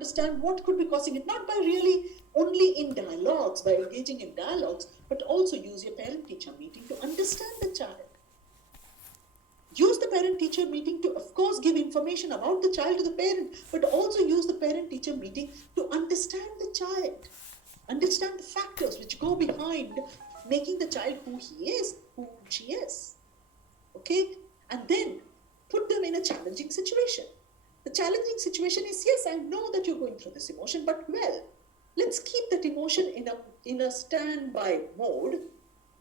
understand what could be causing it, not by really only in dialogues, by engaging in dialogues, but also use your parent-teacher meeting to understand the child. Use the parent-teacher meeting to, of course, give information about the child to the parent, but also use the parent-teacher meeting to understand the child, understand the factors which go behind making the child who he is, who she is. Okay? And then put them in a challenging situation. The challenging situation is, yes, I know that you're going through this emotion, but well, let's keep that emotion in a standby mode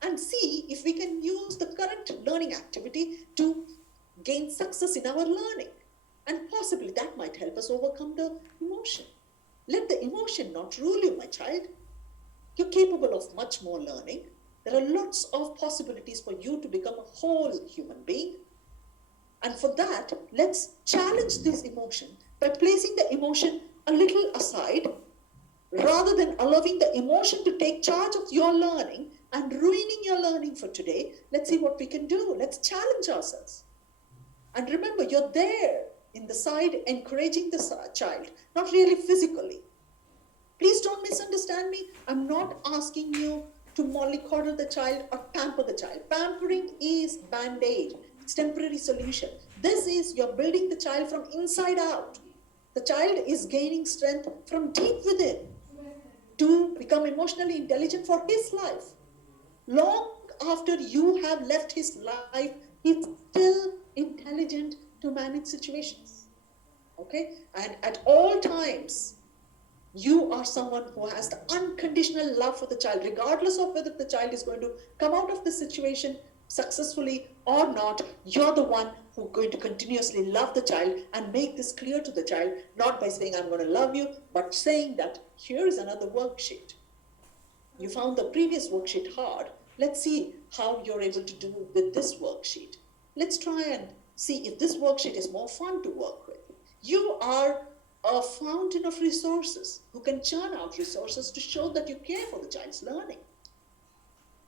and see if we can use the current learning activity to gain success in our learning. And possibly that might help us overcome the emotion. Let the emotion not rule you, my child. You're capable of much more learning. There are lots of possibilities for you to become a whole human being. And for that, let's challenge this emotion by placing the emotion a little aside, rather than allowing the emotion to take charge of your learning and ruining your learning for today. Let's see what we can do. Let's challenge ourselves. And remember, you're there in the side encouraging the child, not really physically. Please don't misunderstand me. I'm not asking you to mollycoddle the child or pamper the child. Pampering is band-aid. It's temporary solution. This is, you're building the child from inside out. The child is gaining strength from deep within to become emotionally intelligent for his life. Long after you have left his life, he's still intelligent to manage situations. Okay? And at all times, you are someone who has the unconditional love for the child, regardless of whether the child is going to come out of the situation successfully or not. You're the one who's going to continuously love the child and make this clear to the child, not by saying, I'm going to love you, but saying that here is another worksheet. You found the previous worksheet hard. Let's see how you're able to do with this worksheet. Let's try and see if this worksheet is more fun to work with. You are a fountain of resources who can churn out resources to show that you care for the child's learning.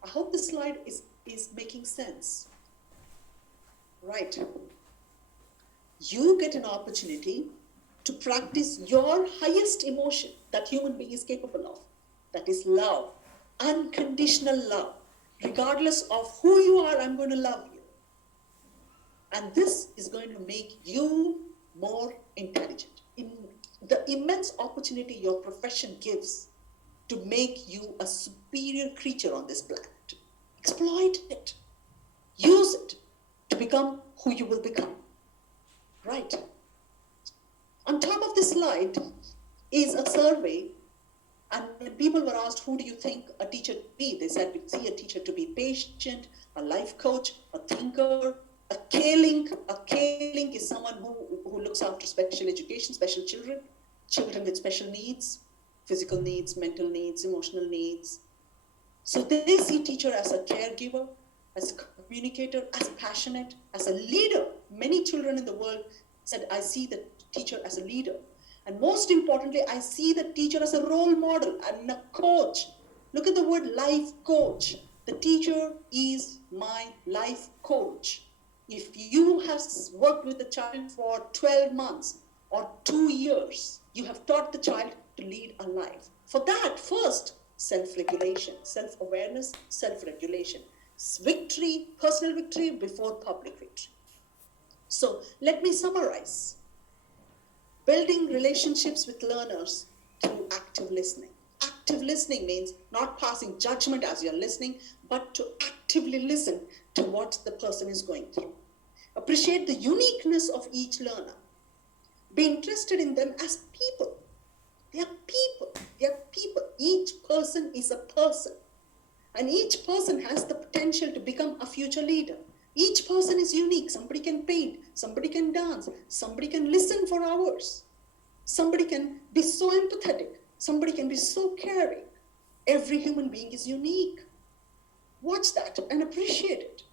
I hope this slide is making sense. Right. You get an opportunity to practice your highest emotion that human being is capable of. That is love, unconditional love. Regardless of who you are, I'm going to love you. And this is going to make you more intelligent. In the immense opportunity your profession gives to make you a superior creature on this planet. Exploit it. Use it to become who you will become. Right. On top of this slide is a survey, and when people were asked, who do you think a teacher to be? They said, we see a teacher to be patient, a life coach, a thinker, a K-Link. A K-Link is someone who looks after special education, special children with special needs, physical needs, mental needs, emotional needs. So they see teacher as a caregiver, as a communicator, as passionate, as a leader. Many children in the world said, I see the teacher as a leader. And most importantly, I see the teacher as a role model and a coach. Look at the word life coach. The teacher is my life coach. If you have worked with a child for 12 months or 2 years, you have taught the child to lead a life. For that, first, self-regulation, self-awareness, self-regulation. Victory, personal victory before public victory. So let me summarize. Building relationships with learners through active listening. Active listening means not passing judgment as you're listening, but to actively listen to what the person is going through. Appreciate the uniqueness of each learner. Be interested in them as people. They are people. They are people. Each person is a person. And each person has the potential to become a future leader. Each person is unique. Somebody can paint, somebody can dance, somebody can listen for hours. Somebody can be so empathetic, somebody can be so caring. Every human being is unique. Watch that and appreciate it.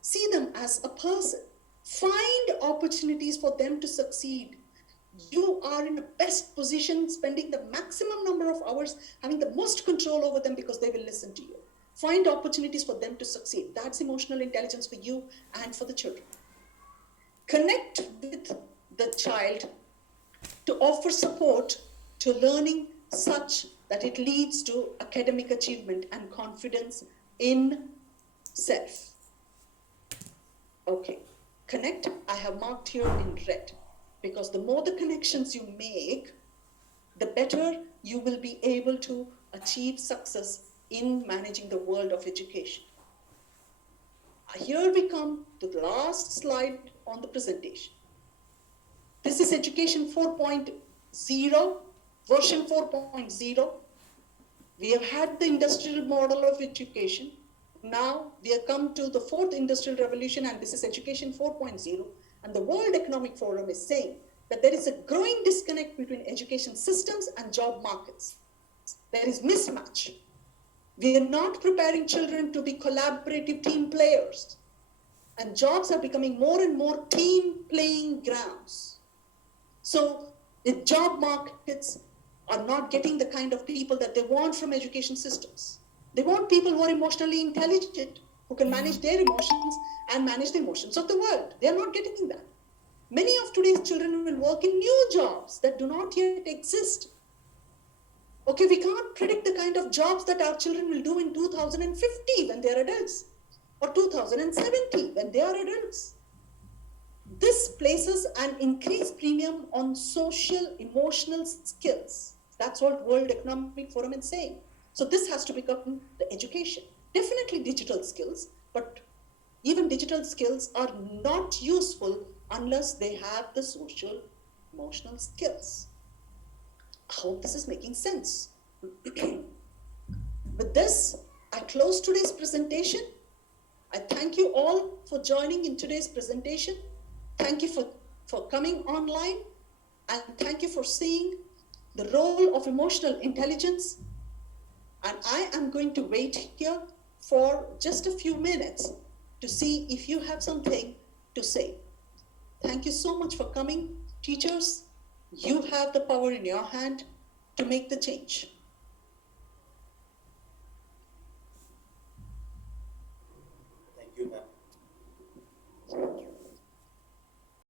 See them as a person. Find opportunities for them to succeed. You are in the best position, spending the maximum number of hours, having the most control over them because they will listen to you. Find opportunities for them to succeed. That's emotional intelligence for you and for the children. Connect with the child to offer support to learning such that it leads to academic achievement and confidence in self. Okay, connect, I have marked here in red, because the more the connections you make, the better you will be able to achieve success in managing the world of education. Here we come to the last slide on the presentation. This is Education 4.0, version 4.0. We have had the industrial model of education. Now we have come to the fourth industrial revolution, and this is Education 4.0. And the World Economic Forum is saying that there is a growing disconnect between education systems and job markets. There is mismatch. We are not preparing children to be collaborative team players. And jobs are becoming more and more team playing grounds. So the job markets are not getting the kind of people that they want from education systems. They want people who are emotionally intelligent, who can manage their emotions and manage the emotions of the world. They are not getting that. Many of today's children will work in new jobs that do not yet exist. Okay, we can't predict the kind of jobs that our children will do in 2050 when they are adults, or 2070 when they are adults. This places an increased premium on social emotional skills. That's what World Economic Forum is saying. So this has to become the education. Definitely digital skills, but even digital skills are not useful unless they have the social emotional skills. I hope this is making sense. With this, I close today's presentation. I thank you all for joining in today's presentation. Thank you for coming online, and thank you for seeing the role of emotional intelligence. And I am going to wait here for just a few minutes to see if you have something to say. Thank you so much for coming. Teachers, you have the power in your hand to make the change.